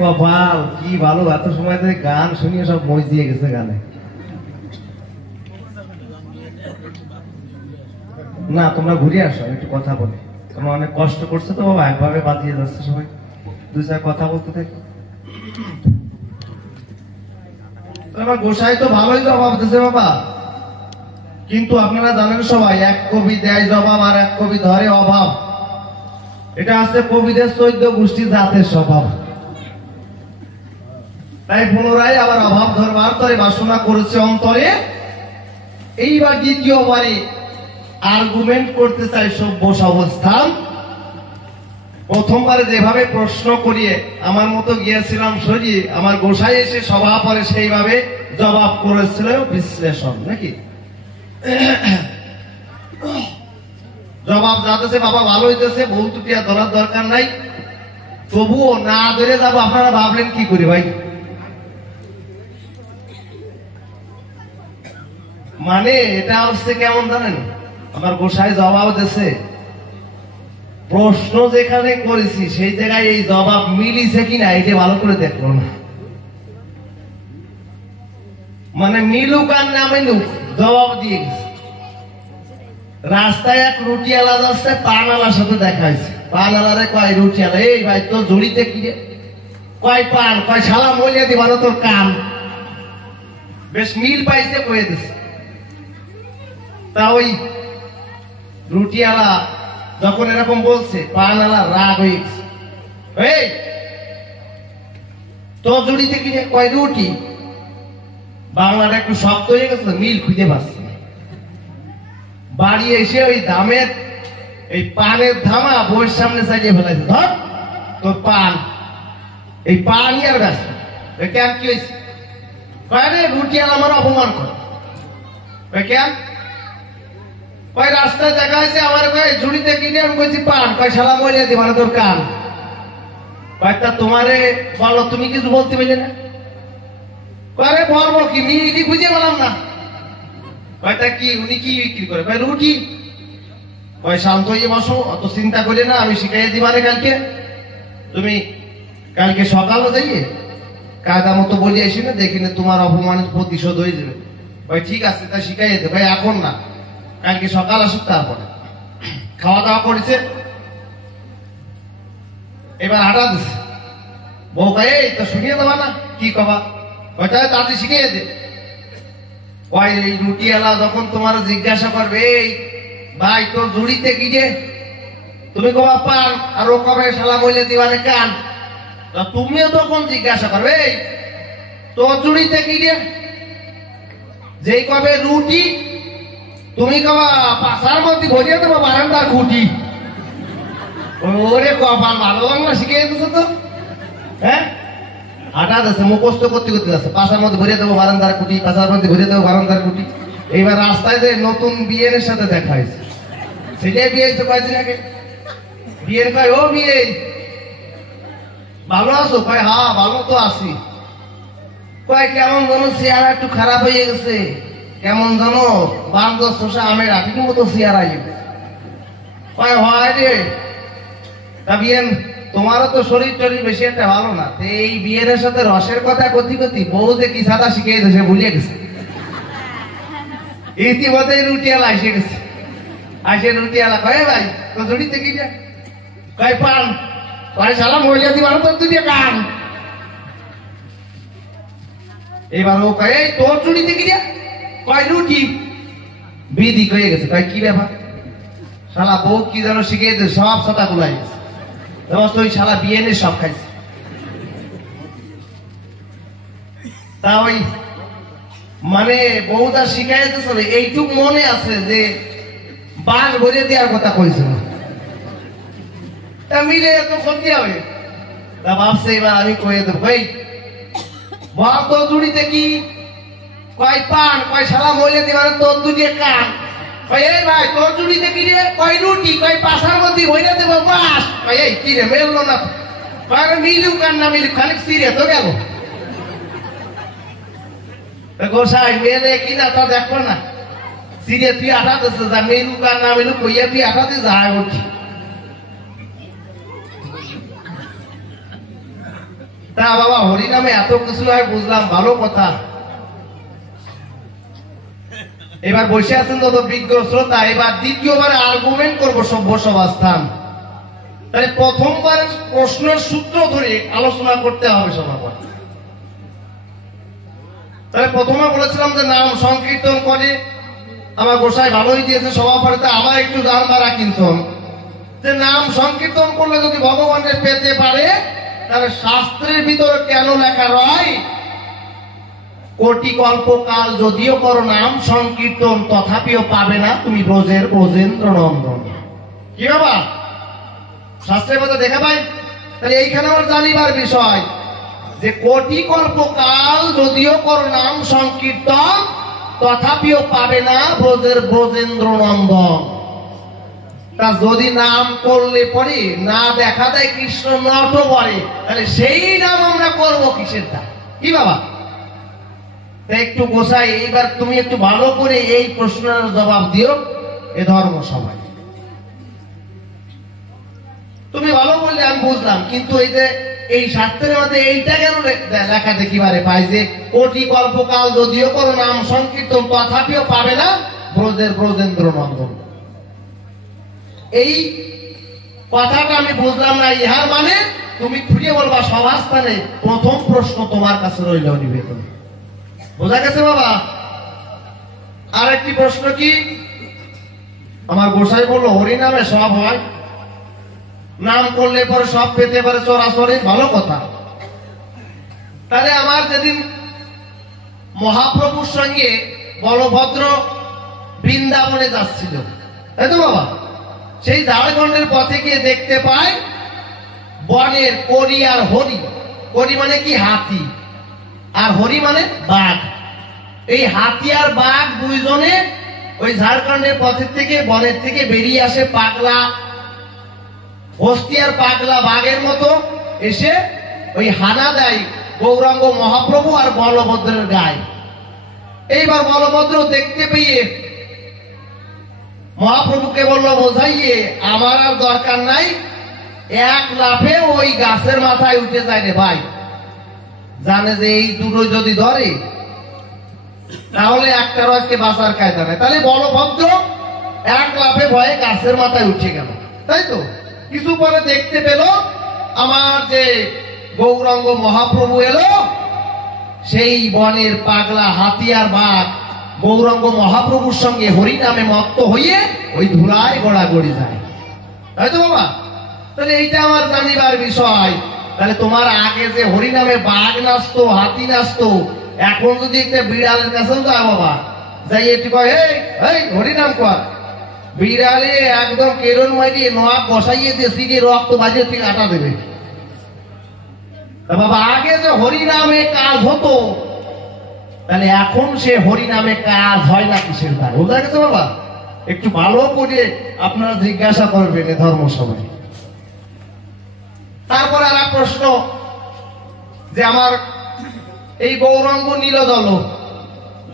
কপাল কি ভালো, এত সময় ধরে গান শুনিয়ে সব মই দিয়ে গেছে গানে। না তোমরা ঘুরে আসো, একটু কথা বলি। তোমরা অনেক কষ্ট করছো তো বাবা, একভাবে বাজিয়ে যাচ্ছে সবাই, দুই চার কথা বলতে থাকি। আমার গোসাই তো ভালোই জবাব দিচ্ছে বাবা, কিন্তু আপনারা জানেন সবাই, এক কবি দেয় জবাব আর এক কবি ধরে অভাব। এটা আছে কবিদের 14 গোষ্ঠী জাতের স্বভাব। তাই পুনরায় আবার অভাব ধরবার তরে বাসনা করেছে অন্তরে। এইবার দ্বিতীয়বারে আর্গুমেন্ট করতে চাই সভ্য অবস্থান। প্রথমবারে যেভাবে প্রশ্ন করিয়ে আমার মতো গিয়েছিলাম সরিয়ে, আমার গোসাই এসে সভা পরে সেইভাবে জবাব করেছিল বিশ্লেষণ, নাকি জবাব যাতেছে বাবা ভালো হইতেছে, বউ টুটিয়া ধরার দরকার নাই, তবুও না ধরে যাবো। আপনারা ভাবলেন কি করি ভাই? মানে এটা হচ্ছে কেমন জানেন, আমার গোসাই জবাব দিছে, প্রশ্ন যেখানে করেছি সেই জায়গায় এই জবাব মিলিছে কিনা এটা ভালো করে দেখলো না। মানে মিলুক আর না মিলুক জবাব দিয়ে গেছে। রাস্তায় এক রুটিওয়ালা যাচ্ছে, পানওয়ালার সাথে দেখা হয়েছে। পানওয়ালারে কয় রুটিওয়ালা, এই ভাই তোর ঝুড়িতে কি রে? কয় পান, কয় শালা মলিয়া দিবা না তোর কান। বেশ মিল পাইছে, কয়ে দিছে। তা ওই রুটিওয়ালা যখন এরকম বলছে, পানওয়ালা রাগ হয়ে গেছে, এই তোর ঝুড়িতে কি রে? কয় রুটি। বাংলাটা একটু শক্ত হয়ে গেছে, মিল খুঁজে পাচ্ছে। বাড়ি এসে ওই দামের এই পানের ধামা বইয়ের সামনে চালিয়ে ফেলাইছে, ধর তোর পান। এই পানই আর ব্যস্ত। কেন কি হয়েছে? কয়ে রুটিওয়ালা আমার অপমান করে। কেন? কয় রাস্তায় দেখা হয়েছে আমার, কয় ঝুড়িতে কিনে আমি বলছি পান, কয় শালা মরিয়া দিবা না তোর কান। কয়েকটা তোমারে বলো, তুমি কিছু বলতে পারলে না? কয়ে বলবো কি, মিলি খুঁজে পেলাম না। কয়টা কি, উনি কি বিক্রি করে? কয় রুটি। কয় শান্ত হয়ে বসো, অত চিন্তা করে না, আমি শিখাইয়ে দিবারে কালকে। তুমি কালকে সকালও যাইয়ে কায়দা মতো বলে আসি না, দেখি না তোমার অপমানের প্রতিশোধ হয়ে যাবে। ভাই ঠিক আছে, তা শিখাইয়ে দে। ভাই এখন না, কালকে সকাল আসুক, তারপরে। খাওয়া দাওয়া করেছে, এবার আটা দিচ্ছে। বউ ভাই এই তো শুনিয়ে দেবা না, কি কবা? ওইটা তাড়াতাড়ি শিখিয়ে দে। ওই রুটিওয়ালা যখন তোমার জিজ্ঞাসা করবে, এই ভাই তোর ঝুড়িতে কি যে, তুমি কবা পান, আর ও কবে শালা বলে দিবানে কান। তুমিও তখন জিজ্ঞাসা করবে, এই তোর ঝুড়িতে কি যে, যেই কবে রুটি, তুমি কবা পাশার মধ্যে ভরিয়ে দেবো বারান্দার খুঁটি। ওরে কপাল, ভালো বাংলা শিখিয়ে দিতেছো তো। হ্যাঁ, আটা যাচ্ছে, মুখস্থ করতে করতে যাচ্ছে। পাশার মধ্যে ভরিয়ে দেবো বারান্দার খুঁটি, পাশার মধ্যে ভরিয়ে দেবো বারান্দার খুঁটি। এইবার রাস্তায় যে নতুন বিয়ের সাথে দেখা হয়েছে, সেটাই বিয়ে হয়েছে কয়েকদিন আগে। বিয়ের কয়, ও বিয়ে ভালো আছো? কয় হ্যাঁ ভালো তো আছি। কয় কেমন যেন চেহারা একটু খারাপ হয়ে গেছে, কেমন যেন বান্দর শোষা আমের আটির মতো চেহারা। কয় হয় রে, তা বিয়েন তোমারও তো শরীর টরীর বেশি একটা ভালো না, এই বিয়ের সাথে রসের কথা কথি কথি বউ যে কি সাদা শিখিয়ে দিয়েছে ভুলিয়ে গেছে। ইতিমধ্যে রুটিওয়ালা এসে গেছে। আসে রুটিওয়ালা, কয় ভাই তো ঝুড়িতে কি যায়? কয় পান। কয় শালা মহিলা দিবার তো তুই কান। এবার ও কয়, এই তোর ঝুড়িতে কি যায়? কয় রুটি। বিধি হয়ে গেছে। কয় কি ব্যাপার? শালা বউ কি যেন শিখিয়ে দিয়েছে, সব সাদা গুলাই গেছে। ওই শালা বিয়ে নিয়ে সব খাইছে। তা ওই মানে বউটা শিখাইতেছিল, এইটুক মনে আছে যে বাস ভরে দেওয়ার কথা কইছিল। তা মিলে এত ক্ষতি হবে, তা ভাবছে এবার আমি কয়ে দেবো, ভাই বাপ তো জুড়িতে কি? কয় পান। কয় শালা মহিলা দিবার তোর দুটিয়ে কান। কয় এই ভাই তোর জুড়িতে কি রে? কয় রুটি। কয় পাশার মধ্যে ভরে দেবো বাস। কয় এই কি রে মেললো না? কয় মিলুক আর না মিলুক, খালি সিরে তো গেল। গোসাই মেলে কিনা তা দেখো না, সিরে তুই আটা দিচ্ছে, যা মেলুক আর না মিলুক কইয়া তুই আটা দিয়ে যায় উঠি। তা বাবা হরি নামে এত কিছু হয় বুঝলাম, ভালো কথা। এবার বসে আছেন তত বিজ্ঞ শ্রোতা, এবার দ্বিতীয়বার আর্গুমেন্ট করবো সভ্য সমাজস্থান। তাহলে প্রথমবার প্রশ্নের সূত্র ধরে আলোচনা করতে হবে সবার। তাহলে প্রথমে বলেছিলাম যে নাম সংকীর্তন করে, আমার গোসাই ভালোই দিয়েছে সভাপতিতে, আমার একটু জানবারা কিন্তু যে নাম সংকীর্তন করলে যদি ভগবানের পেতে পারে, তাহলে শাস্ত্রের ভিতরে কেন লেখা রয় কোটি কল্পকাল যদিও করো নাম সংকীর্তন তথাপিও পাবে না তুমি ব্রজের ব্রজেন্দ্র নন্দন। কি বাবা শাস্ত্রের মধ্যে দেখা পাই? তাহলে এইখানে আমার জানিবার বিষয় যে কোটি কল্পকাল যদিও করো নাম সংকীর্তন তথাপিও পাবে না ব্রজের ব্রজেন্দ্র নন্দন। তা যদি নাম করলে পরে না দেখা দেয় কৃষ্ণ নট বলে, তাহলে সেই নাম আমরা করবো কিসের তা? কি বাবা একটু গোসাই এইবার তুমি একটু ভালো করে এই প্রশ্নের জবাব দিও এ ধর্ম সভায়। তুমি ভালো বললে আমি বুঝলাম, কিন্তু এই যে এই শাস্ত্রের মধ্যে এইটা কেন লেখা দেখিবারে পাই যে কোটি কল্পকাল যদিও করো নাম সংকীর্তন তথাপিও পাবে না ব্রজের ব্রজেন্দ্র নন্দন। এই কথাটা আমি বুঝলাম না। ইহার মানে তুমি খুঁজে বলবা সভাস্থানে প্রথম প্রশ্ন তোমার কাছে রইল নিবেদন। বোঝা গেছে বাবা? আর একটি প্রশ্ন কি, আমার গোসাই বললো হরি নামে সব হয়, নাম করলে পরে সব পেতে পারে চরাচরে, ভালো কথা। তাহলে আমার যেদিন মহাপ্রভুর সঙ্গে বলভদ্র বৃন্দাবনে যাচ্ছিল, তাই তো বাবা, সেই ঝাড়খণ্ডের পথে গিয়ে দেখতে পাই বনের করি আর হরি। করি মানে কি হাতি, আর হরি মানে বাঘ। এই হাতি আর বাঘ দুইজনে ওই ঝাড়খণ্ডের পথের থেকে বনের থেকে বেরিয়ে আসে পাগলা হস্তি আর পাগলা বাঘের মতো এসে ওই হানা দেয় গৌরাঙ্গ মহাপ্রভু আর বলভদ্রের গায়ে। এইবার বলভদ্র দেখতে পেয়ে মহাপ্রভুকে বলল বোঝাইয়ে আমার আর দরকার নাই, এক লাফে ওই গাছের মাথায় উঠে যায় রে ভাই। জানে যে এই দুটো যদি ধরে তাহলে একটারও আজকে বাঁচার কায়দা নেই। তাহলে বলভদ্র এক লাফে ভয়ে গাছের মাথায় উঠে গেল, তাই তো? কিছু পরে দেখতে পেল আমার যে গৌরাঙ্গ মহাপ্রভু এলো, সেই বনের পাগলা হাতি আর বাঘ গৌরাঙ্গ মহাপ্রভুর সঙ্গে হরি নামে মত্ত হইয়ে ওই ধুলায় গড়াগড়ি যায়, তাই তো বাবা? তাহলে এইটা আমার জানিবার বিষয়। তাহলে তোমার আগে যে হরি নামে বাঘ নাচতো হাতি নাচতো, এখন যদি একটা বিড়ালের কাছেও যায় বাবা, যাই একটু কয় এই হরি নাম কর, বিড়ালে একদম কেরন মারিয়ে নোয়া বসাইয়ে দিয়ে সিগে রক্ত বাজিয়ে থেকে আটা দেবে। বাবা আগে যে হরি নামে কাজ হতো, তাহলে এখন সে হরি নামে কাজ হয় না কিসের তার? বোঝা গেছে বাবা? একটু ভালো করে আপনারা জিজ্ঞাসা করবেন এ ধর্ম সভায়। তারপরে আর এক প্রশ্ন যে আমার এই গৌরাঙ্গ নীলদল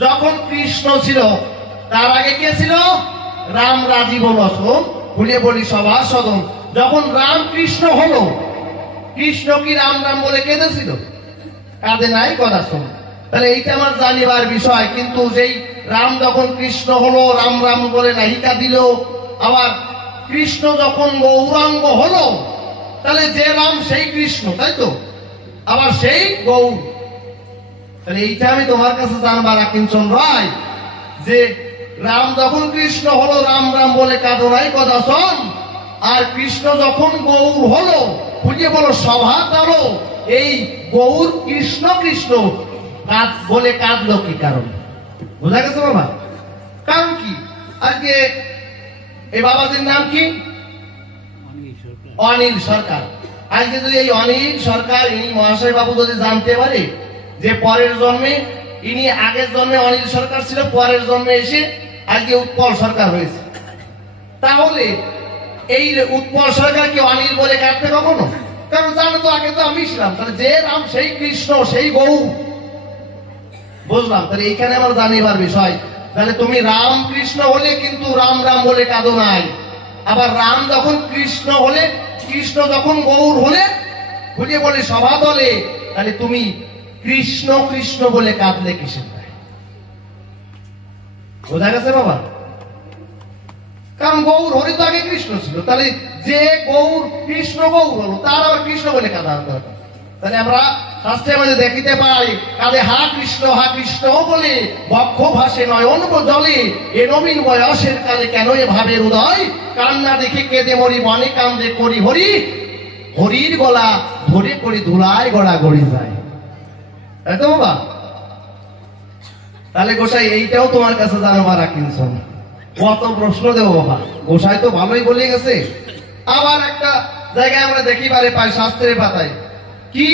যখন কৃষ্ণ ছিল তার আগে কে ছিল? রাম রাজীব লক্ষ্মণ ভুলে বলি সভা সদন। যখন রাম কৃষ্ণ হলো, কৃষ্ণ কি রাম রাম বলে কেঁদেছিল? কাঁদে নাই, কথা শোন। তাহলে এইটা আমার জানিবার বিষয়। কিন্তু যেই রাম যখন কৃষ্ণ হলো রাম রাম বলে নাহিকা দিল, আবার কৃষ্ণ যখন গৌরাঙ্গ হলো, তাহলে যে রাম সেই কৃষ্ণ, তাই তো? আবার সেই গৌর। তাহলে এইটা আমি তোমার কাছে জানবার কিঞ্চন রায় যে রাম যখন কৃষ্ণ হলো রাম রাম বলে কাঁদো নাই, কথা শোন। আর কৃষ্ণ যখন গৌর হলো, খুঁজে বলো সভা করো, এই গৌর কৃষ্ণ কৃষ্ণ বলে কাঁদলো কি কারণ? বোঝা গেছে বাবা? কারণ কি? আজকে এই বাবাদের নাম কি? অনিল সরকার। আজকে যদি এই অনিল সরকার ইনি মহাশয় বাবু যদি জানতে পারে যে পরের জন্মে ইনি আগের জন্মে অনিল সরকার ছিল, পরের জন্মে এসে আজকে উৎপল সরকার হয়েছে, তাহলে এই উৎপল সরকার কি অনিল বলে কাটবে কখনো? কারণ জানো তো আগে তো আমি ছিলাম। তাহলে যে রাম সেই কৃষ্ণ সেই গৌর। বুঝলাম? তাহলে এইখানে আমার জানিবার বিষয়। তাহলে তুমি রাম কৃষ্ণ হলে কিন্তু রাম রাম বলে কাঁদো নাই। আবার রাম যখন কৃষ্ণ হলে, কৃষ্ণ যখন গৌর হলে, খুঁজে বলে সভা দলে, তাহলে তুমি কৃষ্ণ কৃষ্ণ বলে কাঁদলে কিসের দায়? বোঝা গেছে বাবা? কারণ গৌর হরি তো আগে কৃষ্ণ ছিল, তাহলে যে গৌর কৃষ্ণ গৌর হলো তার আবার কৃষ্ণ বলে কাঁদা দরকার? তাহলে আমরা শাস্ত্রের মধ্যে দেখিতে পাই, কাঁদে হা কৃষ্ণ বলে বক্ষ ভাসে নয়ন জলে, এ নবীন বয়সের কালে কেন এ ভাবের উদয়, কান্না দেখে কেঁদে মরি বনে কান্দে করি হরি, হরির গলা ধরে করি ধুলায় গড়া গড়ি যায়। তাই তো বাবা? তাহলে গোসাই এইটাও তোমার কাছে জানবার কিনছো, কত প্রশ্ন দেবো বাবা? গোসাই তো ভালোই বলে গেছে। আবার একটা জায়গায় আমরা দেখিবারে পাই শাস্ত্রের পাতায়, কি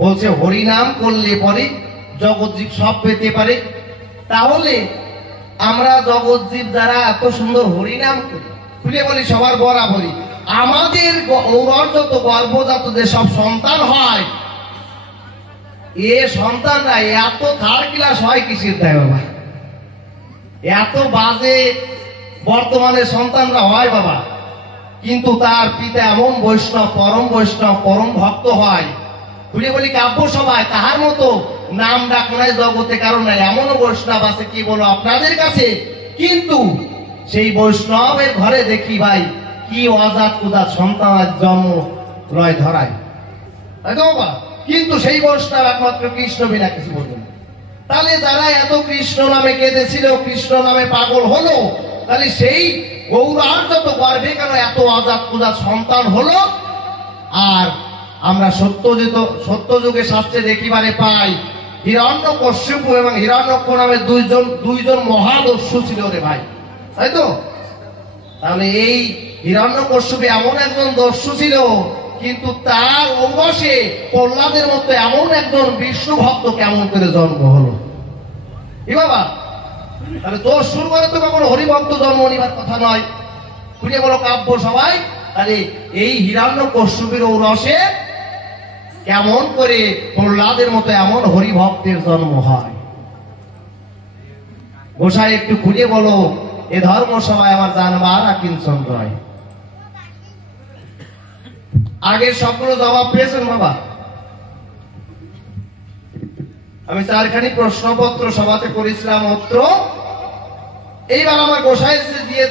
বলছে? হরিনাম করলে পরে জগৎজীব সব পেতে পারে। তাহলে আমরা জগৎজীব যারা এত সুন্দর হরিনাম করি, খুলে বলি সবার বরাবরই, আমাদের যত গর্ভজাত যে সব সন্তান হয়, এ সন্তানরা এত থার্ড ক্লাস হয় কিসের দেয় বাবা? এত বাজে বর্তমানে সন্তানরা হয় বাবা, কিন্তু তার পিতা এমন বৈষ্ণব, পরম ভক্ত হয়। খুলে বলি কাব্য সভায় তাহার মতো নাম ডাক নাই জগতে কারণ নাই, এমনও বৈষ্ণব আছে কি বলো আপনাদের কাছে, কিন্তু সেই বৈষ্ণবের ঘরে দেখি ভাই কি অজাত কুজাত সন্তান জন্ম লয় ধরায়, তাই তো বাবা? কিন্তু সেই বৈষ্ণব একমাত্র কৃষ্ণ বিনা কিছু বলবেন। তাহলে যারা এত কৃষ্ণ নামে কেঁদেছিল, কৃষ্ণ নামে পাগল হলো, তাহলে সেই গৌরার যত গর্ভে কেন এত অজাত কুজাত সন্তান হলো? আর আমরা সত্য যুগে শাস্ত্রে দেখিবারে পাই, হিরণ্যকশ্যপু এবং হিরণ্যক্ষ নামে দুইজন মহাদস্যু ছিল রে ভাই, তাই তো? তাহলে এই হিরণ্যকশ্যপু এমন একজন দস্যু ছিল, কিন্তু তার অঙ্গসে প্রহ্লাদের মতো এমন একজন বিষ্ণু ভক্ত কেমন করে জন্ম হলো? এ বাবা, তাহলে দস্যুর করে তো কখনো হরিভক্ত জন্ম নিবার কথা নয়। খুঁজে বলো কাব্য সবাই, তাহলে এই হিরণ্যকশ্যপুর ঔরসে কেমন করে প্রহ্লাদের মতো এমন হরিভক্তের জন্ম হয়? গোসাই একটু খুঁজে বলো, এ ধর্ম সভায় আমার জানবার কিঞ্চন রয়। আগের সবগুলো জবাব পেয়েছেন বাবা? আমি চারখানি প্রশ্নপত্র সভাতে করেছিলাম মাত্র, এইবার আমার গোসাই দিয়ে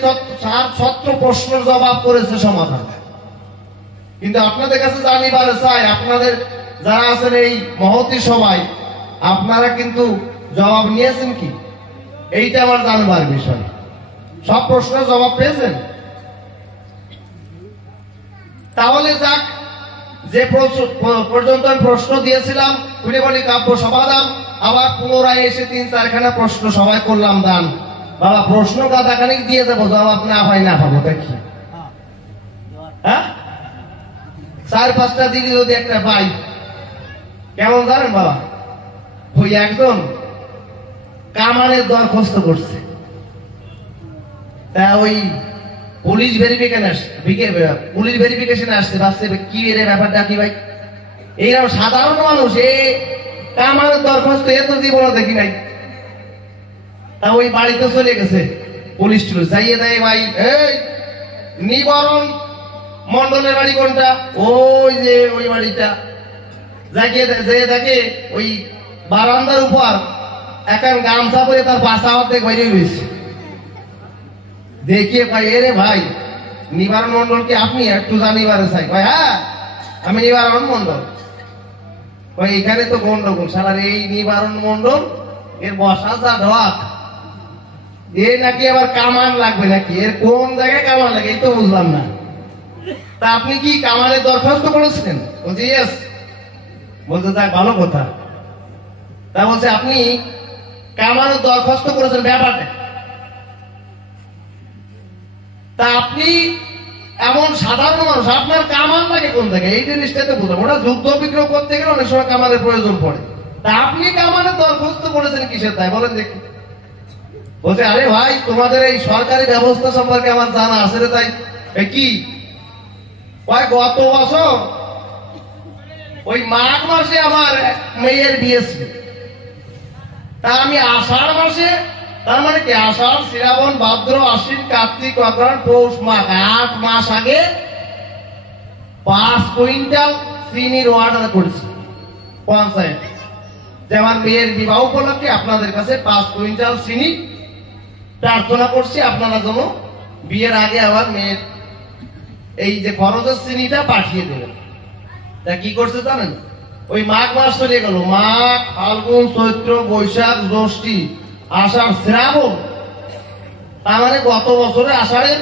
7 প্রশ্নের জবাব করেছে সমাধান। কিন্তু আপনাদের কাছে জানিবার চাই, আপনাদের যারা আছেন এই মহতী সভায়, আপনারা কিন্তু জবাব নিয়েছেন কি? এইটা আমার জানবার বিষয়। সব প্রশ্নের জবাব পেয়েছেন? তাহলে যাক, যে পর্যন্ত আমি প্রশ্ন দিয়েছিলাম উনি বলি কাব্য সমাধান, আবার পুনরায় এসে 3-4খানা প্রশ্ন সবাই করলাম দান। বাবা প্রশ্ন গাদাখানিক দিয়ে যাবো, জবাব না হয় না পাবো দেখি। হ্যাঁ, 4-5টা দিকে যদি একটা পাই কেমন জানেন বাবা? ওই একজন কামানের দরখাস্ত করছে, তা ওই পুলিশ ভেরিফিকেশন আসছে, ভাবছে কি এর ব্যাপারটা কি ভাই? এইরকম সাধারণ মানুষ এ কামানের দরখাস্ত এ তো জীবনে দেখি নাই। তা ওই বাড়িতে চলে গেছে পুলিশ টুলিশ, যাইয়ে দেয় ভাই এই নিবারণ মন্ডলের বাড়ি কোনটা? ওই যে ওই বাড়িটা। যাইয়ে দেখে ওই বারান্দার উপর এখন গামছা পরে তার বাসা অর্ধেক বাইরে রয়েছে। দেখিয়ে ভাই এরে ভাই নিবারণ মন্ডল কি আপনি? একটু জানিবারে চাই ভাই। হ্যাঁ আমি নিবারণ মন্ডল। ভাই এখানে তো গন্ডগোল, সালার এই নিবারণ মন্ডল এর বসা যা ঢাক, এ নাকি আবার কামান লাগবে নাকি? এর কোন জায়গায় কামান লাগে এই তো বুঝলাম না। তা আপনি কি কামানের দরখাস্ত করেছিলেন? বলছি ইয়েস। বলতে যাক ভালো কথা। তা বলছে আপনি কামানের দরখাস্ত করেছেন, ব্যাপারটা তা আপনি এমন সাধারণ মানুষ, আপনার কামান লাগে কোন থেকে? এই জিনিসটাতে বুঝলাম। ওরা যুদ্ধ বিগ্রহ করতে গেলে অনেক সময় কামানের প্রয়োজন পড়ে। তা আপনি কামানের দরখাস্ত করেছেন কিসের তাই বলেন দেখি? বলছে আরে ভাই তোমাদের এই সরকারি ব্যবস্থা সম্পর্কে আমার জানা আছে রে। তাই কি ভাই, গত বছর ওই মাঘ মাসে আমার মেয়ের বিয়ে ছিল, তা আমি আষাঢ় মাসে, তার মানে কি আষাঢ় শ্রাবণ ভাদ্র আশ্বিন কার্তিক অগ্রহায়ণ পৌষ মাঘ 8 মাস আগে 5 কুইন্টাল চিনির অর্ডার করেছি পঞ্চায়েত, যে আমার মেয়ের বিবাহ উপলক্ষে আপনাদের কাছে 5 কুইন্টাল চিনি প্রার্থনা করছি, আপনারা যেন বিয়ের আগে আবার মেয়ের এই যে খরচের চিনিটা পাঠিয়ে দেবেন। তা কি করছে জানেন? ওই মাঘ মাস চলে গেল, মাঘ, ফাল্গুন, চৈত্র, বৈশাখ, জ্যৈষ্ঠী, আষাঢ়, শ্রাবণ। তার মানে গত বছরে আষাঢ়ে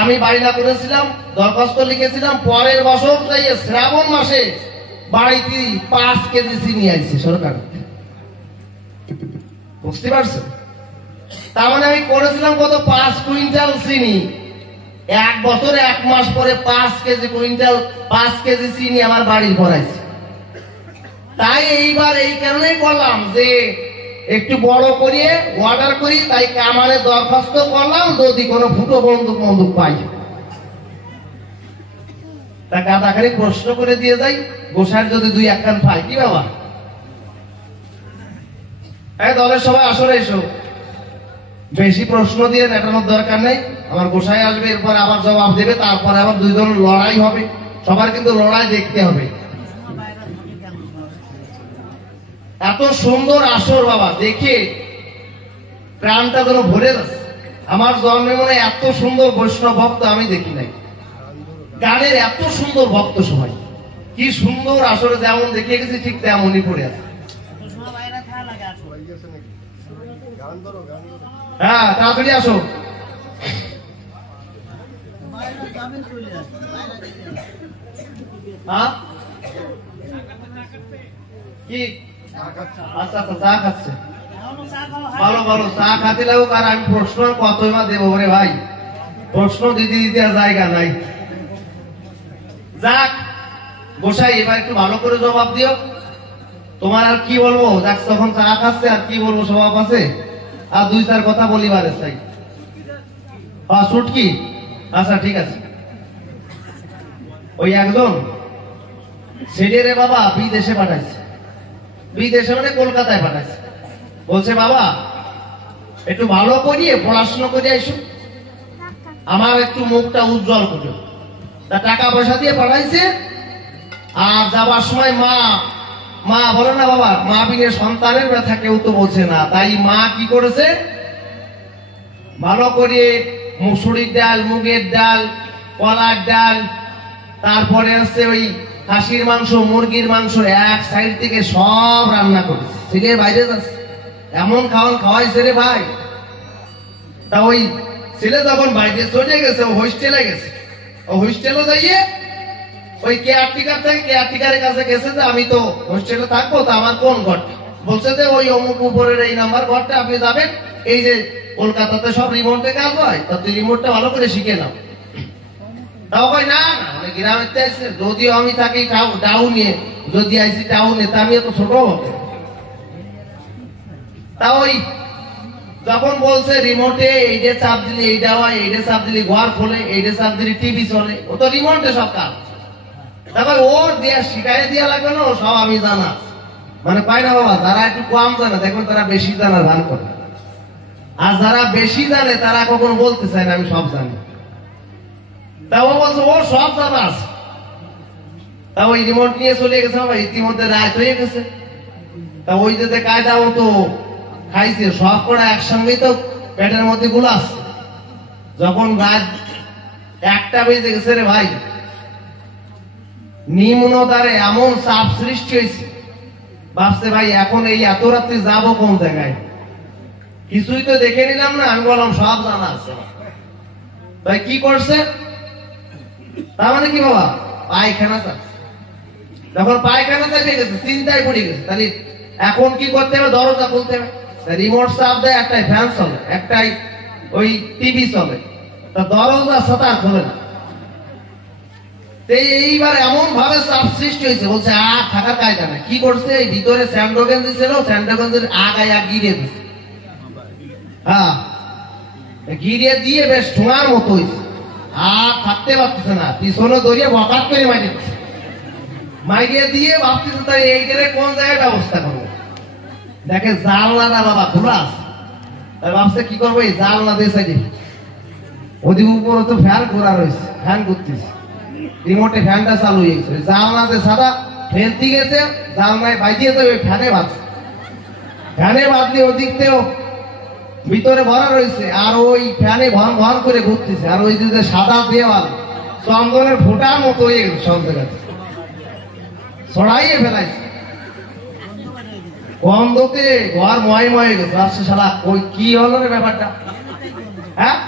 আমি বায়না করেছিলাম, দরখাস্ত লিখেছিলাম, পরের বছর যাইয়ে শ্রাবণ মাসে বাড়িতে 5 কেজি চিনি আইছে সরকার। বুঝতে পারছেন? তার মানে আমি করেছিলাম কত? 5 কুইন্টাল চিনি। 1 বছরে 1 মাস পরে 5 কেজি চিনি আমার বাড়ির পড়াইছে। তাই এইবার এই কারণেই করলাম যে একটু বড় করিয়ে অর্ডার করি, তাই কামারে দরখাস্ত করলাম, যদি কোনো ফুটো বন্দুক পাই তা গাদাখানি প্রশ্ন করে দিয়ে যাই, গোসার যদি 2-1 খান পাই। কি বাবা? দলের সবাই আসলে এসো, বেশি প্রশ্ন দিয়ে নেটানোর দরকার নেই। আমার গোসাই আসবে, এরপর আবার জবাব দেবে, তারপরে আবার 2 জন লড়াই হবে। সবার কিন্তু লড়াই দেখতে হবে। এত সুন্দর আসর বাবা, দেখে প্রাণটা যেন ভরে যাচ্ছে। আমার জন্মে মনে এত সুন্দর বৈষ্ণব ভক্ত আমি দেখি নাই। গানের এত সুন্দর ভক্ত সবাই, কি সুন্দর আসরে যেমন দেখিয়ে গেছি ঠিক তেমনই পড়ে আছে। হ্যাঁ, তাড়াতাড়ি আসো। কি? আচ্ছা আচ্ছা, চা খাচ্ছে। ভালো ভালো, চা খাতে লাগুক। আর আমি প্রশ্ন কতই মা দেবো রে ভাই, প্রশ্ন দিতে দিতে আর জায়গা নাই। যাক গোসাই, এবার একটু ভালো করে জবাব দিও। তোমার আর কি বলবো, যাক তখন চা খাচ্ছে, আর কি বলবো, স্বভাব আছে। আর 2-4 কথা বলিবারে চাই। ছুটকি, আচ্ছা ঠিক আছে। ওই একজন ছেলে রে বাবা বিদেশে পাঠাইছে, বিদেশে মানে কলকাতায় পাঠাইছে। বলছে বাবা একটু ভালো করিয়ে পড়াশোনা করে আইসো, আমার একটু মুখটা উজ্জ্বল করো। তা টাকা পয়সা দিয়ে পাঠাইছে। আর যাবার সময় মা বলে না বাবা, মা বিনে সন্তানের ব্যথা কেউ তো বলছে না। তাই মা কি করেছে, ভালো করে মুসুরির ডাল, মুগের ডাল, কলার ডাল, তারপরে হচ্ছে ওই খাসির মাংস, মুরগির মাংস, এক সাইড থেকে সব রান্না করেছে। ঠিক আছে, বাইরে যাচ্ছে, এমন খাওয়াইছে রে ভাই। তা ওই ছেলে যখন বাইরে চলে গেছে, ও হোস্টেলে গেছে। ও হোস্টেলে যাইয়ে ওই কেয়ারটেকারের কাছে গেছে যে আমি তো হোস্টেলে থাকবো, তা আমার কোন ঘরটা? বলছে যে ওই অমুক উপরের এই নাম্বার ঘরটা, আপনি যাবেন। এই যে কলকাতাতে সব রিমোটে কাজ হয়, তা তুই রিমোটটা ভালো করে শিখে নাও। তাও ভাই না, গ্রামের আসছে, যদিও আমি থাকি টাউনে, যদি আইসি টাউনে, তা আমি এত ছোট হবে। তা ওই যখন বলছে রিমোটে এইটা চাপ দিলে এইটা হয়, এইটা চাপ দিলে ঘর খোলে, এইটা চাপ দিলে টিভি চলে, ও তো রিমোটে সব কাজ। তারপর ওর দেয়া শিখাই দিয়া লাগবে না, সব আমি জানা মানে পাই না বাবা। যারা একটু কম জানে দেখবেন তারা বেশি জানার ভান করে, আর যারা বেশি জানে তারা কখনো বলতে চায় না আমি সব জানি। তা ও বলছে ও সব জানা আছে। তা ওই রিমোট নিয়ে চলে গেছে বাবা, ইতিমধ্যে রাত হয়ে গেছে। তা ওই যে কায়দা ও তো খাইছে সব করে একসঙ্গেই তো পেটের মধ্যে গুলো আসছে। যখন রাত 1টা বেজে গেছে রে ভাই, নিম্নতারে এমন চাপ সৃষ্টি হয়েছে, ভাবছে ভাই এখন এই এত রাত্রে যাবো কোন জায়গায়, কিছুই তো দেখে নিলাম না। আমি বললাম সব জানা আছে। ভাই কি করছে, তার মানে কি বাবা, পায়খানা চাচ্ছে। যখন পায়খানা চাইতে গেছে, চিন্তায় পড়ে গেছে, তাহলে এখন কি করতে হবে, দরজা খুলতে হবে। রিমোট চাপ দেয়, একটাই ফ্যান চলে, একটাই ওই টিভি চলে, তা দরজা সাতার খোলে না। এইবার এমন ভাবে চাপ সৃষ্টি হয়েছে, বলছে আর থাকার কায়দা না। কি করছে, এই ভিতরে স্যান্ডোগেঞ্জি ছিল, স্যান্ডোগেঞ্জের আগায় গিরিয়ে দিচ্ছে। হ্যাঁ, গিরিয়ে দিয়ে বেশ ঠোঙার মতো হয়েছে, আর থাকতে পারতেছে না। পিছনে দড়িয়ে বকাত করে মাইরিয়ে দিয়ে ভাবতেছে তাই এই গেলে কোন জায়গায় ব্যবস্থা করবো। দেখে জানলা না বাবা খোলা আছে, তাই ভাবছে কি করবো, এই জানলা দিয়ে সাইডে ওদিকে উপরে তো ফ্যান ঘোরা রয়েছে, ফ্যান ঘুরতেছে। রিমোটে ফ্যানটা চালু হয়ে গেছে, জানলাতে সাদা ফেলতে গেছে, জানলায় বাইজিয়ে তো ওই ফ্যানে বাজছে, ফ্যানে বাজলে ওদিকতেও ভিতরে ভরা রয়েছে, আর ওই ফ্যানে ভন ভন করে ঘুরতেছে, আর ওই যে সাদা দেওয়াল চন্দনের ফোটার মতো হয়ে গেছে, সব জায়গাতে ছড়াইয়ে ফেলাইছে, গন্ধতে ঘর ময় ময়ে গেছে। আসছে শালা, ওই কি হলো রে ব্যাপারটা? হ্যাঁ,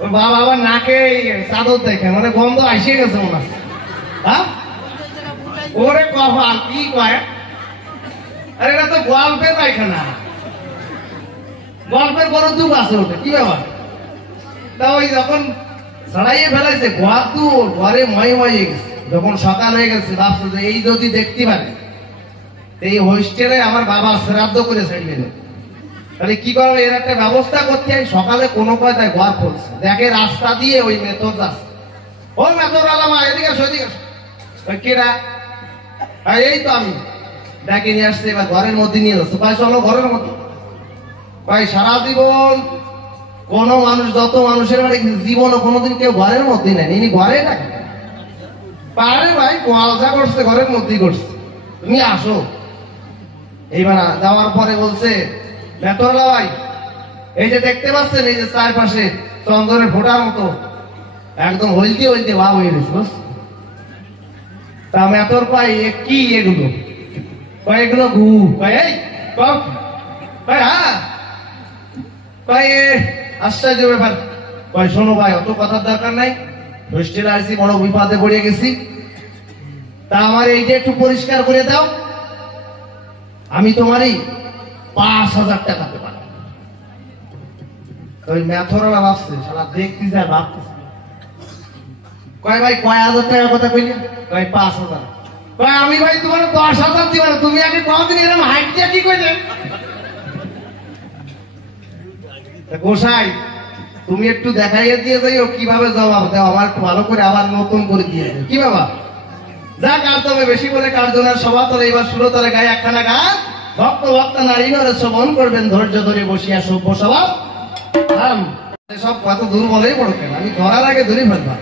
ওর বাবা আবার নাকে চাদর দেখে, মানে গন্ধ আসে গেছে মনে হয়। হ্যাঁ, ওরে কপাল, কি কয়? আরে এটা তো গল্পের পায়খানা, গল্পের বড় যুগ আছে ওটা, কি ব্যাপার? তা ওই যখন ছড়াইয়ে ফেলাইছে, ঘর তো ঘরে ময়ে ময়ে গেছে। যখন সকাল হয়ে গেছে, ভাবছে যে এই যদি দেখতে পারে, এই হোস্টেলে আমার বাবা শ্রাদ্ধ করে ছেড়ে দিল, তাহলে কি করবে? এর একটা ব্যবস্থা করতে হয়। সকালে কোনো কথায় ঘর খুলছে, দেখে রাস্তা দিয়ে ওই মেথর যাচ্ছে। ও মেথর আলামা, এদিকে আসো, এদিকে আসো। ওই কেরা? এই তো আমি। ডাকে নিয়ে আসছে, এবার ঘরের মধ্যে নিয়ে যাচ্ছে। ভাই চলো ঘরের মধ্যে। ভাই সারা জীবন কোন মানুষ, যত মানুষের বাড়ি জীবনও কোনোদিন কেউ ঘরের মধ্যে নেয়, ইনি ঘরে ডাকে পারে। ভাই গোয়ালজা করছে, ঘরের মধ্যেই করছে, তুমি আসো। এইবার যাওয়ার পরে বলছে, মেথরলা ভাই, এই যে দেখতে পাচ্ছেন, এই যে চারপাশে চন্দনের ফোটার মতো একদম হইলতে হইলতে ভাব হয়ে গেছে, বুঝ? তা মেথর পাই কি এগুলো? এগুলো ঘু ভাই, এই ভাই, হ্যাঁ ভাই, আশ্চর্য ব্যাপার। ভাই শোনো ভাই, অত কথার দরকার নাই, হোস্টেলে আসছি, বড় বিপদে পড়ে গেছি, তা আমার এই যে একটু পরিষ্কার করে দাও, আমি তোমারই 5,000 টাকা দেব। ওই মেথরওয়ালা ভাবছে, শালা দেখতে যায়, ভাবতেছে, কয় ভাই কয় হাজার টাকার কথা কইলে? কয় 5,000। কয় আমি ভাই তোমার 10,000 দিব না, তুমি আগে কতদিন এরকম হাইট দিয়ে কি কইলে? গোসাই তুমি একটু দেখাইয়ে দিয়ে যাইও কিভাবে জবাব দাও, আমার একটু ভালো করে আবার নতুন করে দিয়ে দেয়, কি বাবা? যা কার তবে বেশি করে কার্জনের সভা তোলে, এবার সুরতলে গায়ে একখানা গান, ভক্ত ভক্ত নারী নরে শ্রবণ করবেন, ধৈর্য ধরে বসিয়া সভ্য স্বভাব। সব কত দূর বলেই বড় কেন, আমি ধরার আগে ধরে ফেলবা।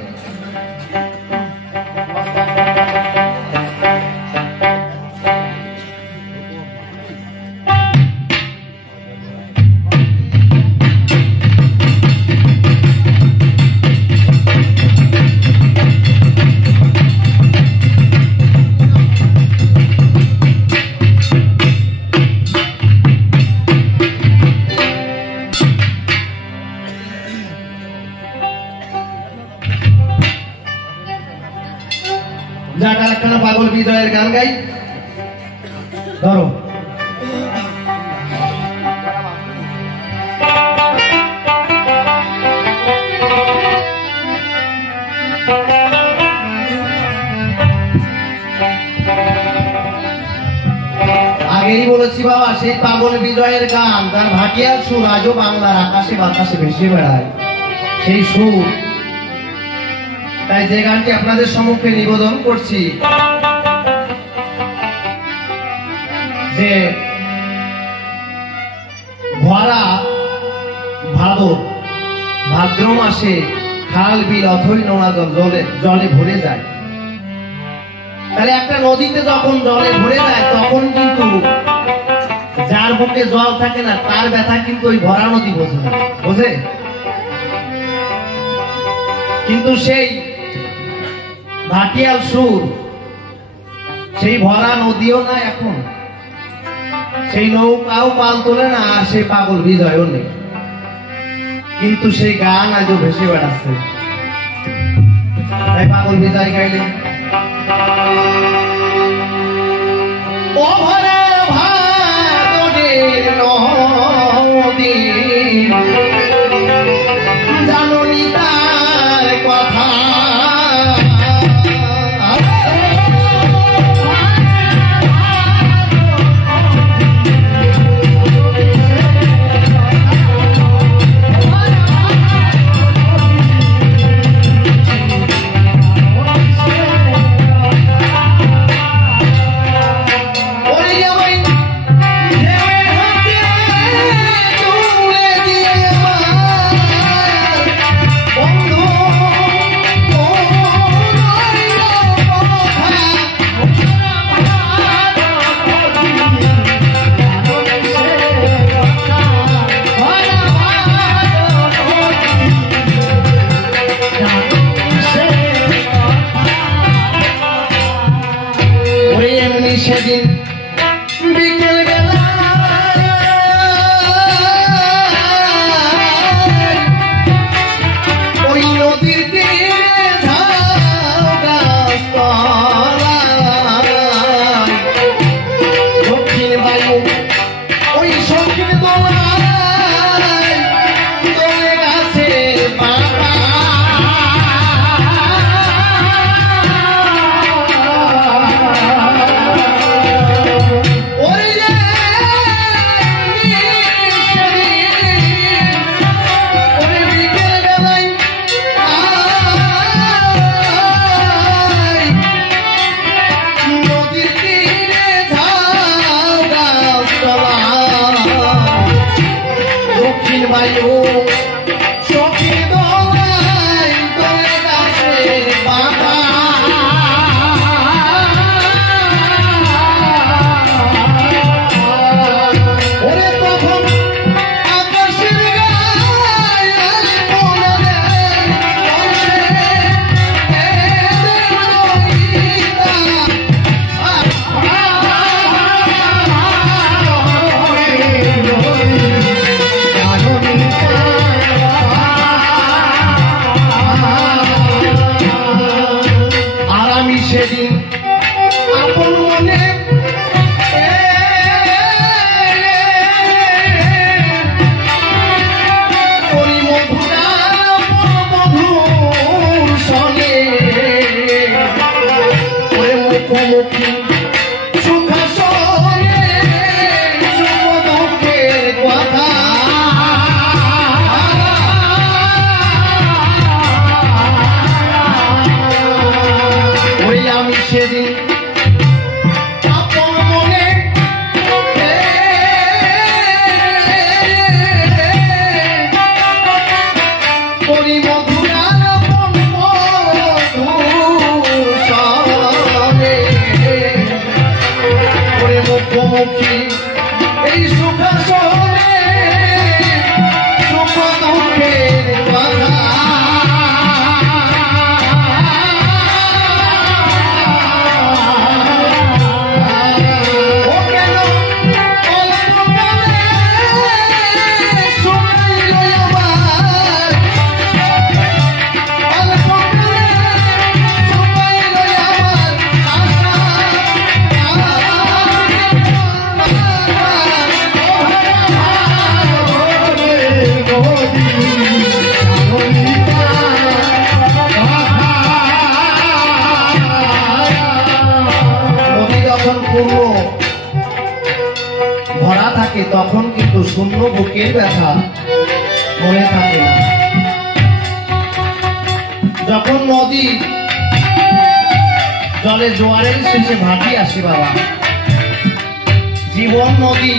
পাগল বিজয়ের গান গাই, ধরো। আগেই বলেছি বাবা, সেই পাগল বিজয়ের গান, তার ভাটিয়ার সুর আজও বাংলার আকাশে বাতাসে ভেসে বেড়ায়, সেই সুর। তাই যে গানটি আপনাদের সম্মুখে নিবেদন করছি, যে ভরা ভাদ্র মাসে খাল বিল অথই নোনা জলে ভরে যায়। তাহলে একটা নদীতে যখন জলে ভরে যায়, তখন কিন্তু যার বুকে জল থাকে না, তার ব্যথা কিন্তু ওই ভরা নদী বোঝে না, বোঝে? কিন্তু সেই ভাটিয়াল সুর, সেই ভরা নদীও না এখন, সেই নৌকাও পাল তোলে না, আর সেই পাগল বিজয়ও নেই, কিন্তু সেই গান আজও ভেসে বেড়াচ্ছে। তাই পাগল বিজয় গাইলেন, ও ভরে ভাদরের নদী, জাননি তার কথা, ওরে তখন কিন্তু শূন্য বুকের ব্যথা মনে থাকে না। যখন নদী জলে জোয়ারের শেষে ভাটি আসে বাবা, জীবন নদী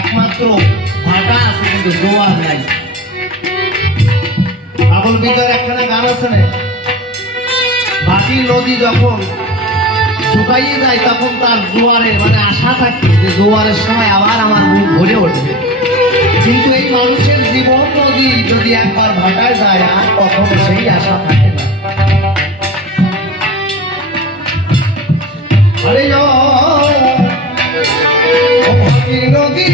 একমাত্র ভাটা আছে কিন্তু জোয়ার নাই। পাগল বিজয়ের একখানা গান আছে না, ভাটির নদী যখন শুকাইয়ে যায় তখন তার জোয়ারের মানে আশা থাকে যে জোয়ারের সময় আবার আমার বুক ভরে উঠবে। কিন্তু এই মানুষের জীবন নদী যদি একবার ভাটায় যায় আর কখনো সেই আশা থাকে না। আরে নদী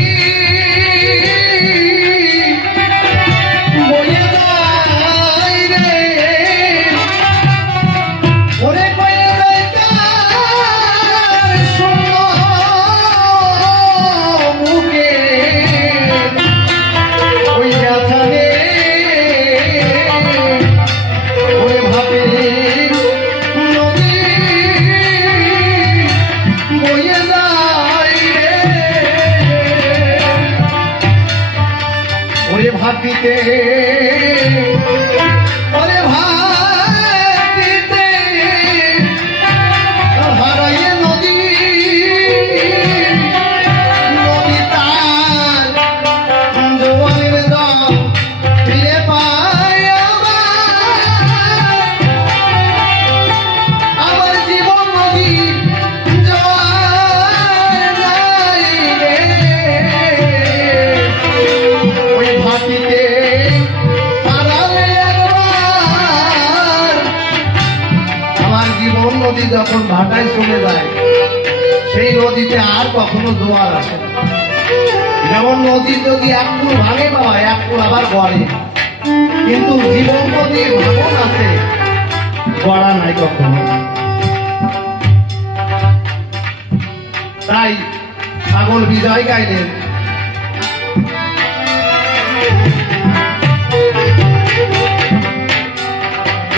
ভাটিতে ওরে ভাটিতে হারাইয়ে নদী নদী তার জোয়ারের দাম ফিরে পায় আমার জীবন নদী জোয়ার নাই রে। ওই ভাটিতে নদী যখন ভাটায় চলে যায় সেই নদীতে আর কখনো জোয়ার আসে না। যেমন নদী যদি এক কুল ভাঙে বাবা এক কুল আবার গড়ে, কিন্তু জীবন নদীর ভাঙন আছে, গড়া নাই কখনো। তাই পাগল বিজয় গাইলেন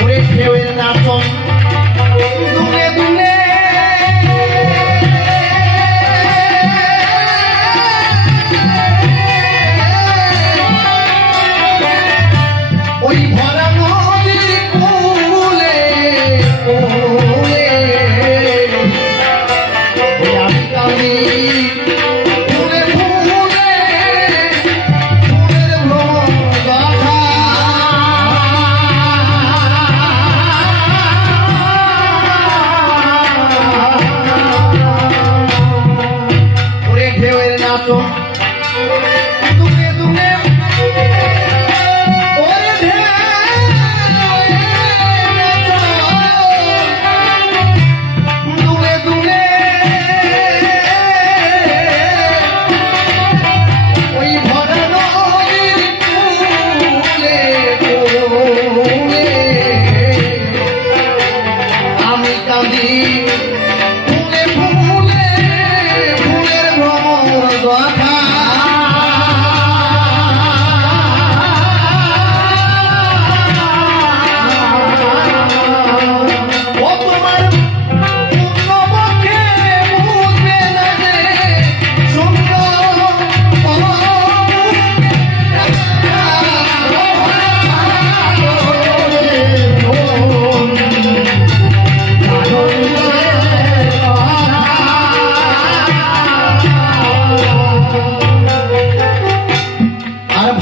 ওরে ঢেউয়ের নাচন দুলে দুলে ওই ভরা নদীর কূলে কূলে ওই আমি কাঁদি ফুলে ফুলে ফুলের কথা ঢেউয়ের নাচন দুলে দুলে ওরে দুলে দুলে ওই ভরা নদীর কূলে কূলে আমি কাঁদি ফুলে ফুলে ফুলের ভ্রমর কথা।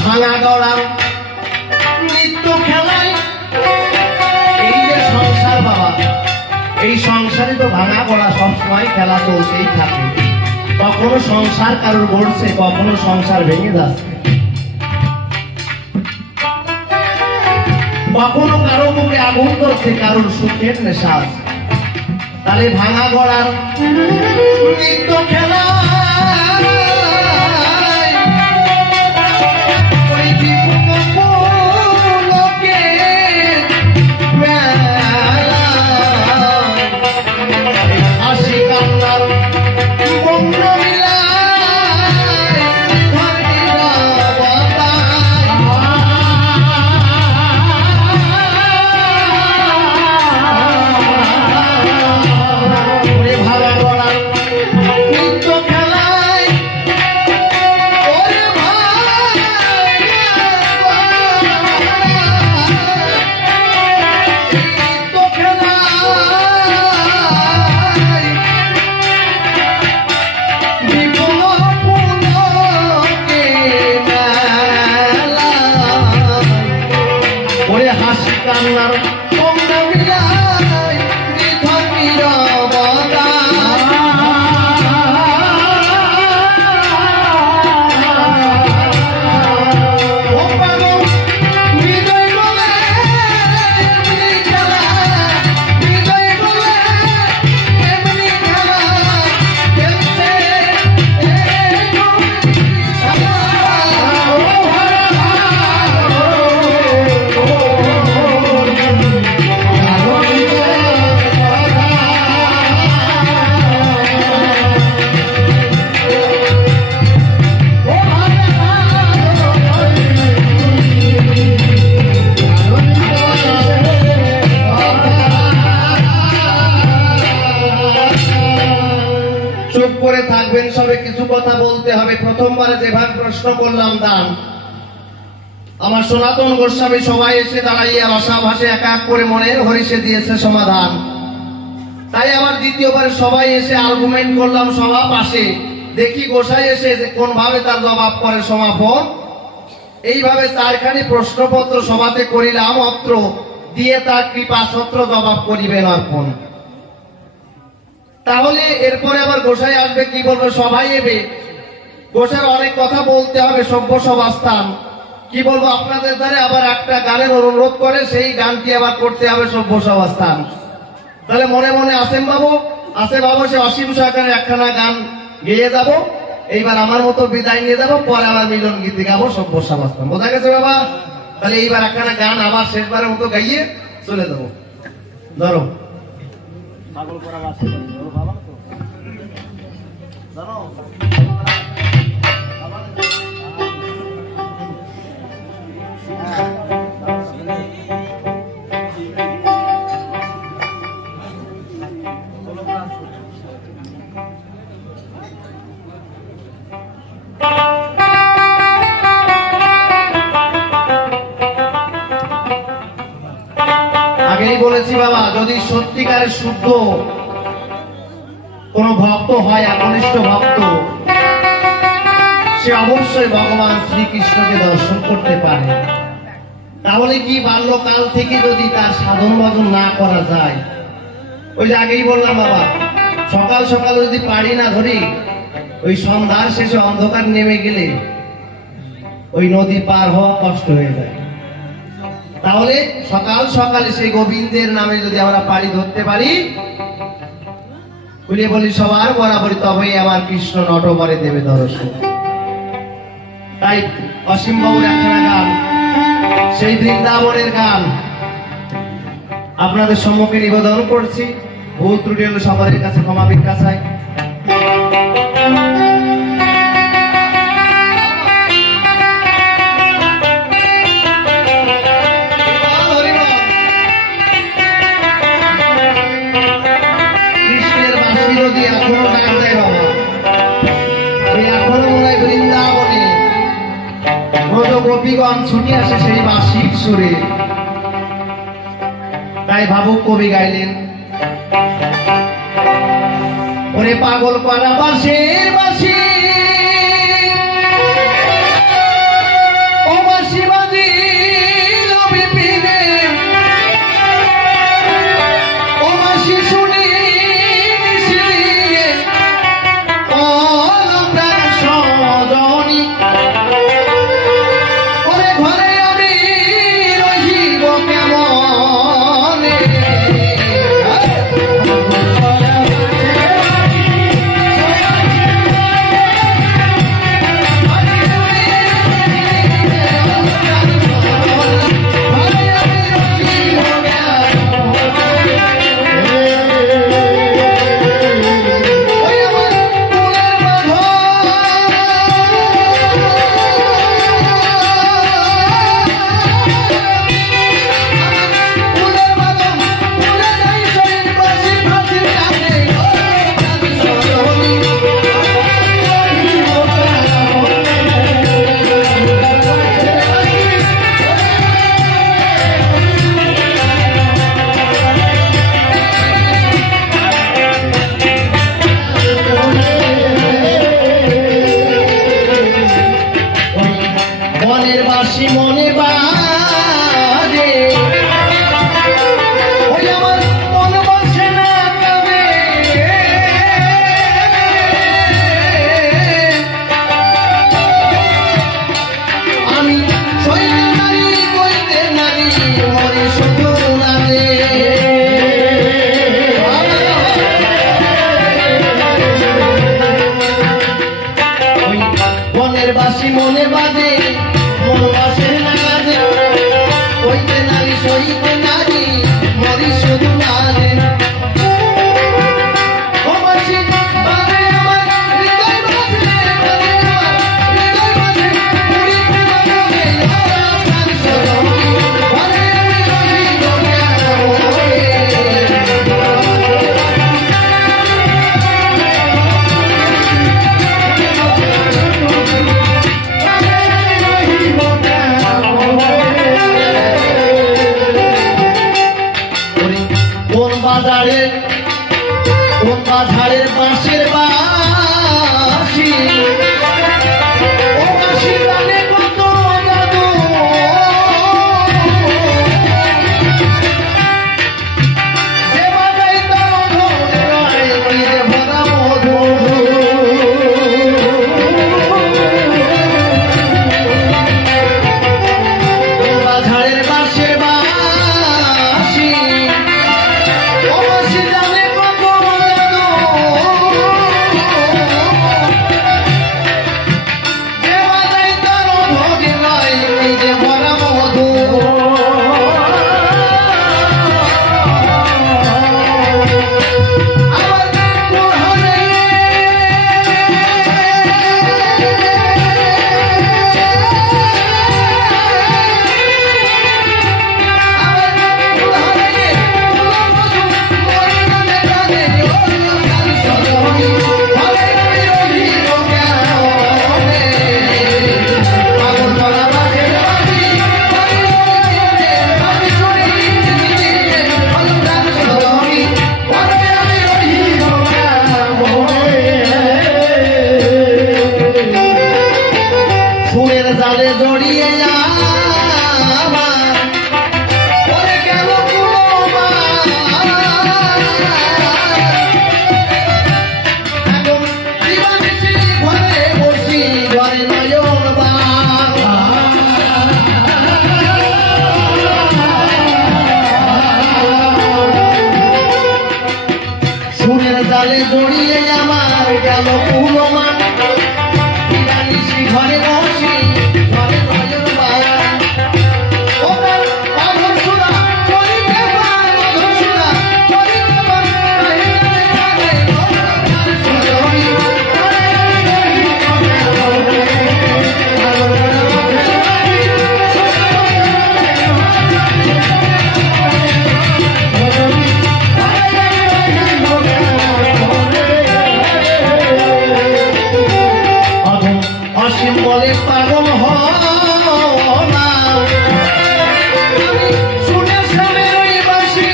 ভাঙা গড়া নৃত্য খেলায় এই যে সংসার বাবা, এই সংসারে তো ভাঙা গড়া সবসময় খেলা চলতেই থাকে। কখনো সংসার কারোর গড়ছে, কখনো সংসার ভেঙে যাচ্ছে, কখনো কারো মুখে আগুন ধরছে, কারোর সুখের নেশা আছে। তাহলে ভাঙা গড়ার নৃত্য খেলা ভাঙা গড়ার নৃত্য খেলা হাসি কান্নার তোমরা মিলাই নিথর নীরবতা চুপ করে থাকবেন সবে কিছু কথা বলতে হবে প্রথমবারে যেভাবে প্রশ্ন করলাম দান আমার সনাতন গোস্বামী সবাই এসে দাঁড়াইয়া ভাষা ভাষে এক এক করে মনের হরিষে দিয়েছে সমাধান তাই আবার দ্বিতীয়বারে সবাই এসে আর্গুমেন্ট করলাম সভা পাশে দেখি গোসাই এসে কোন ভাবে তার জবাব করে সমাপন এইভাবে চারখানি প্রশ্নপত্র সভাতে করিলাম অত্র দিয়ে তার কৃপা ছত্র জবাব করিবেন অর্পণ তাহলে এরপরে আবার গোসাই আসবে কি বলবে সবাই এবে গোসার অনেক কথা বলতে হবে সভ্য সভাস্থান কি বলবো আপনাদের দ্বারা আবার একটা গানের অনুরোধ করে সেই গানটি আবার করতে হবে সভ্য সভাস্থান তাহলে মনে মনে আসেন বাবু সে অসীম সরকারের একখানা গান গেয়ে যাব এইবার আমার মতো বিদায় নিয়ে যাবো পরে আবার মিলন গীতি গাবো সভ্য সভাস্থান বোঝা গেছে বাবা তাহলে এইবার একখানা গান আবার শেষবারের মতো গাইয়ে চলে যাবো ধরো পাগল করা বাসে ধরো বাবা তো ধরো আগেই বলেছি বাবা যদি সত্যিকারের শুদ্ধ কোন ভক্ত হয় একনিষ্ঠ ভক্ত সে অবশ্যই ভগবান শ্রীকৃষ্ণকে দর্শন করতে পারে তাহলে কি বাল্যকাল থেকে যদি তার সাধন ভজন না করা যায় ওই যে আগেই বললাম বাবা সকাল সকাল যদি পারি না ধরি ওই সন্ধ্যার শেষে অন্ধকার নেমে গেলে ওই নদী পার হওয়া কষ্ট হয়ে যায় তাহলে সকাল সকালে সেই গোবিন্দের নামে যদি আমরা পাড়ি ধরতে পারি বলে বলি সবার বরাবরই তবে আমার কৃষ্ণ নটবরে দেবে দর্শন তাই অসীম বাবুর একখানা গান সেই বৃন্দাবনের গান আপনাদের সম্মুখে নিবেদন করছি ভুল ত্রুটি হলে সবার কাছে ক্ষমা ভিক্ষা চাই গোপীগণ ছুটে আসে সেই বাঁশির সুরে তাই ভাবুক কবি গাইলেন ওরে পাগল পাড়া বাঁশের বাঁশি ও বাঁশি বাজিল বিপিনে ও বাঁশি শুনি ও প্রাণ সজনী মনের বাঁশি মনে বাজে সইতে নারী বইতে নারী মরি শুধু নারে মনের বাসি মনে বাজে মন বাসে না কাজে বইতে নারী সইতে নারী মরি শুধু নারে বাজারের বাঁশের বাঁশি ও বাঁশি গানে কত জাদু যে বাজাই তার ধরে ভরা মধু বাজারের বাঁশের বাঁশি ও বাঁশি গানে জালে জড়িয়ে ঘরে বসি ঘরে নয়ন সুরের জালে জড়িয়ে আমার গেল পুরোমা ঘরে বসি বলে পাগল শুনে শুনে ওই বাসি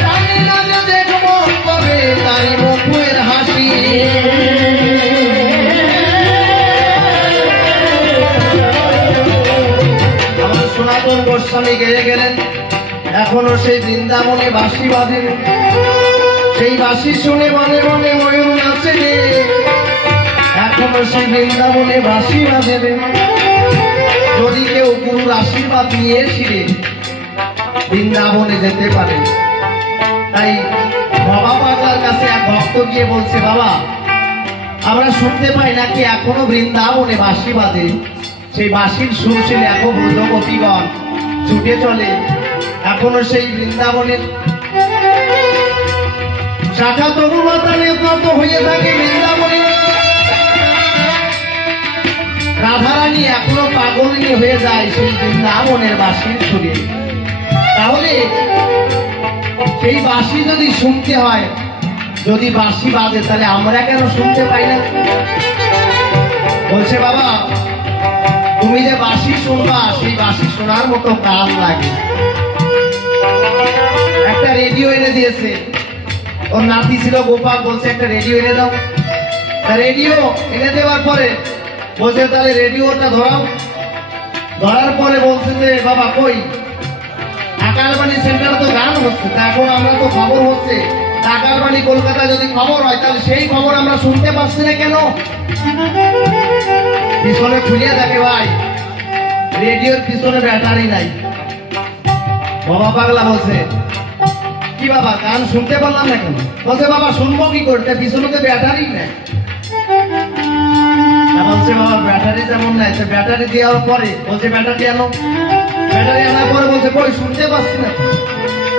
জানি না যে দেখবো কবে তারি মুখের হাসি আমার সনাতন গোস্বামী গেয়ে গেলেন এখনো সেই বৃন্দাবনে বাঁশি বাঁধে সেই বাঁশি শুনে মনে মনে ময়ূর নাচে এখনো সেই বৃন্দাবনে বাঁশি বাজে যদি কেউ গুরুর আশীর্বাদ নিয়ে ফিরে বৃন্দাবনে যেতে পারে। তাই বাবা পাগলার কাছে এক ভক্ত গিয়ে বলছে, বাবা আমরা শুনতে পাই নাকি এখনো বৃন্দাবনে বাঁশি বাজে, সেই বাঁশির সুর শুনে এখন ব্রজগোপীগণ ছুটে চলে এখনো সেই বৃন্দাবনের শাখা তরুণতারে নত হয়ে থাকে বৃন্দাবনে। রাধারানী এখনো পাগলিনী হয়ে যায় সেই বৃন্দাবনের বাঁশির সুরে। তাহলে সেই বাঁশি যদি শুনতে হয়, যদি বাঁশি বাজে, তাহলে আমরা কেন শুনতে পাই না? বলছে, বাবা তুমি যে বাঁশি শুনবা, সেই বাঁশি শোনার মতো কান লাগে। একটা রেডিও এনে দিয়েছে, ওর নাতি ছিল গোপাল, বলছে একটা রেডিও এনে দাও। রেডিও এনে দেওয়ার পরে বলছে তাহলে রেডিওটা ধরাও। ধরার পরে বলছে যে বাবা কই আকাশবাণী সেন্টারে তো গান হচ্ছে, তা এখন আমরা তো খবর হচ্ছে, আকাশবাণী কলকাতা যদি খবর হয় তাহলে সেই খবর আমরা শুনতে পাচ্ছি না কেন? পিছনে খুলিয়ে দেখে ভাই, রেডিওর পিছনে ব্যাটারি নাই। বাবা পাগলা বলছে, কি বাবা গান শুনতে পারলাম না কেন? বলছে বাবা শুনবো কি করতে, পিছনে তো ব্যাটারি নেই। বলছে বাবা ব্যাটারি যেমন নাই, ব্যাটারি দেওয়ার পরে বলছে ব্যাটারি আনো। ব্যাটারি আনার পরে বলছে কই শুনতে পাচ্ছি না।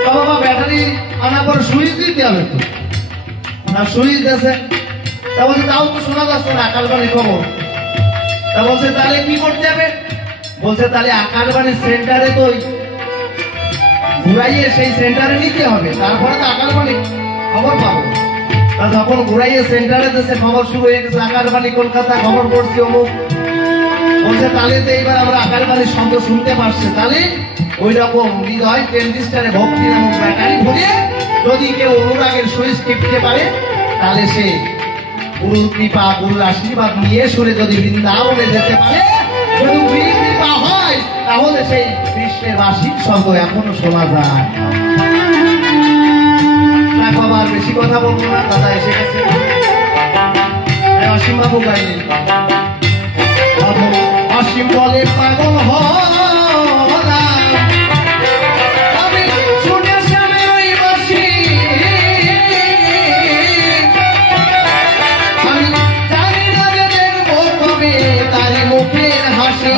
বাবা ব্যাটারি আনার পরে সুইচ দিতে হবে তো, না সুইচ দিয়েছে। তা বলছে তাও তো শোনা যাচ্ছে না আকাশবাণী খবর। তা বলছে তাহলে কি করতে হবে? বলছে তাহলে আকাশবাণীর সেন্টারে তো ঘুরাইয়ে সেই সেন্টারে নিতে হবে, তারপরে তো আকাশবাণী খবর পাবো। তা যখন ঘুরাইয়ে সেন্টারে দেশে খবর শুরু হয়ে গেছে, আকাশবাণী কলকাতা খবর পড়ছি অমুক। বলছে তাহলে তো এইবার আমরা আকাশবাণীর শব্দ শুনতে পারছি। তাহলে ওই রকম হৃদয় ট্রেনজিস্টারে ভক্তি নামক ব্যাটারি ভরিয়ে যদি কেউ অনুরাগের সুইচ টিপতে পারে, তাহলে সে গুরুর কৃপা গুরুর আশীর্বাদ নিয়ে সরে যদি বৃন্দাবনে যেতে পারে, যদি গুরুর কৃপা হয়, তাহলে সেই কৃষ্ণের বাসিক শব্দ এখনো শোনা যায়। বাবার বেশি কথা বলবো না, দাদা এসে গেছে। অসীম বাবু গাইলেন, অসীম বলে পাগল হলা, আমি শুনে শ্যামের ওই বাঁশি, আমি জানি না যে দেখবো কবে তার মুখের হাসি।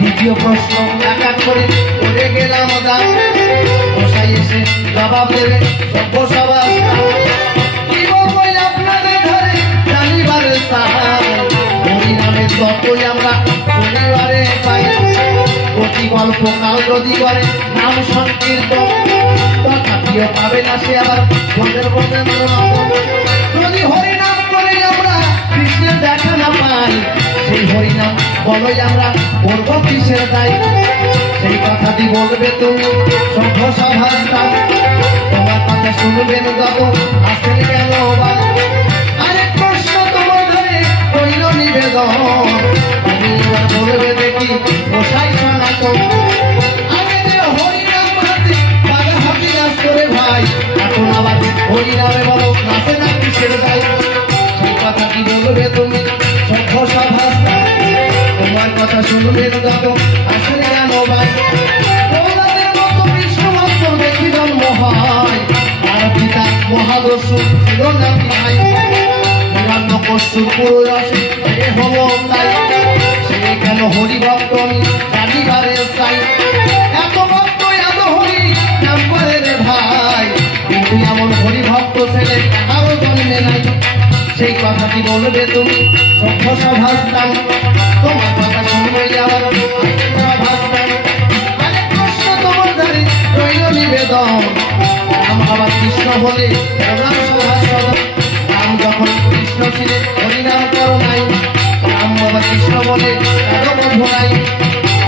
দ্বিতীয় প্রশ্ন এক এক করে উঠে গেলাম, বসাই এসে জবাব দেবে সভ্য সভা। কি বলবো আপনাদের ঘরে জানিবারে হরিনামের ততই আমরা শনিবারে পাই। প্রতি গল্প কাল যদি করে নাম সংকীর্তন, তথাপিও পাবে না সে আবার ভোজের ভোজের যদি হরিনাম করে আমরা কৃষ্ণের দেখা না পাই। সেই হরিনাম বলোই আমরা করবো কিসের দায়? সেই কথাটি বলবে তুমি সভ্য সভার নাম, তোমার কথা শুনবেন যত আসেন কেন? আরেক প্রশ্ন তোমার ধরে কইল নিবেদন, তুমি এবার বলবে দেখি মশাই সনাতন। আগে যে হরিনাম হাতে বাধা হাতি নাচ করে ভাই, এখন আবার হরিনামে বলো নাচে না কিসের দায়? সেই কথাটি বলবে তুমি সভ্য সভার নাম, তোমার কথা শুনবেন যত আসেন কেন ভাই? তোমাদের মতো বিষ্ণু ভক্ত দেখি জন্ম হয়, তার পিতা মহাদস্যু ছিল নাকি ভাই? হিরণ্য কস্যুর পুরো রসে হলো তাই, সে কেন হরি ভক্ত আমি জানিবারে চাই। এত ভক্ত এত হরি নাম করে রে ভাই, কিন্তু এমন হরি ভক্ত ছেলে কারো জন্মে নাই। সেই কথাটি বলবে তুমি সভ্য সভার নাম, তোমার কথা শুনবে যাওয়ার সভার। অনেক প্রশ্ন তোমার ধারে রইল নিবেদন, রাম আবার কৃষ্ণ বলে রাম সভার সদন। রাম যখন কৃষ্ণ ছিলেন হরিনাম করো নাই, রাম বাবা কৃষ্ণ বলে কারো বন্ধু নাই।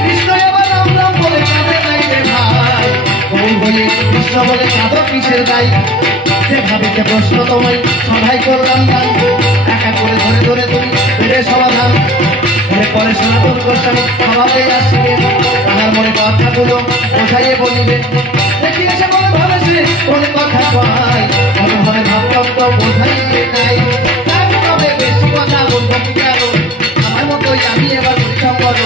কৃষ্ণ এবার রাম রাম বলে কাঁদে নাই রে ভাই, ওই বলে কৃষ্ণ বলে কাঁদো কিসের দায়? যেভাবে যে প্রশ্ন তোমায় সভাই করলাম দান, একা করে ধরে ধরে তুমি বেড়ে সমাধান। পরে সনাতন গোস্বামী সভাতে আসিবে, তাহার মনে কথাগুলো বোঝাইয়ে বলিবে। দেখি এসে বলে ভাবে সে মনে কথা কয়, মনে মনে ভাবতত্ত্ব বোঝাইয়ে নাই। তবে বেশি কথা বলবো কি কেন, আমার মতোই আমি এবার পরিসম্পন্ন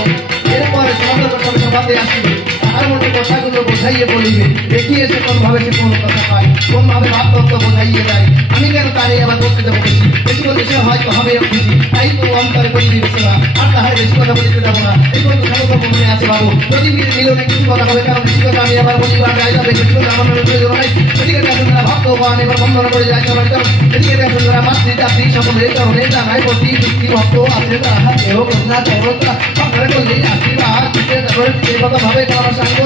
এরপরে সমাজের সভাতে আসিবে তাহার মনে কথাগুলো বোঝাইয়ে বলিবে দেখিয়েছে কোন ভাবে সে কোন কথা পায় কোন ভাবে ভাবতত্ত্ব বোঝাইয়ে দেয় আমি কেন তারে আবার বলতে দেবো বেশি বেশি বলতে সে হয়তো হবে খুশি তাই তো অন্তরে করি বিবেচনা আর তাহার বেশি কথা বলিতে দেবো না এই পর্যন্ত সমস্ত মনে আছে বাবু যদি মিলনে কিছু কথা হবে কারণ বেশি কথা আমি আবার বলি বা গাই যাবে বেশি কথা আমার মনে প্রয়োজন নাই এদিকে দেখুন তারা ভাবতো বা আমি এবার বন্ধনা করে যাই চলার কারণ এদিকে দেখুন তারা মাতৃজাতি সকলে কারণে জানাই প্রতি ব্যক্তি ভক্ত আছে তারা কেউ কন্যা দেবতা আপনারা করলেই আশীর্বাদ দিতে তারপরে সেই কথা ভাবে কারণ সাঙ্গ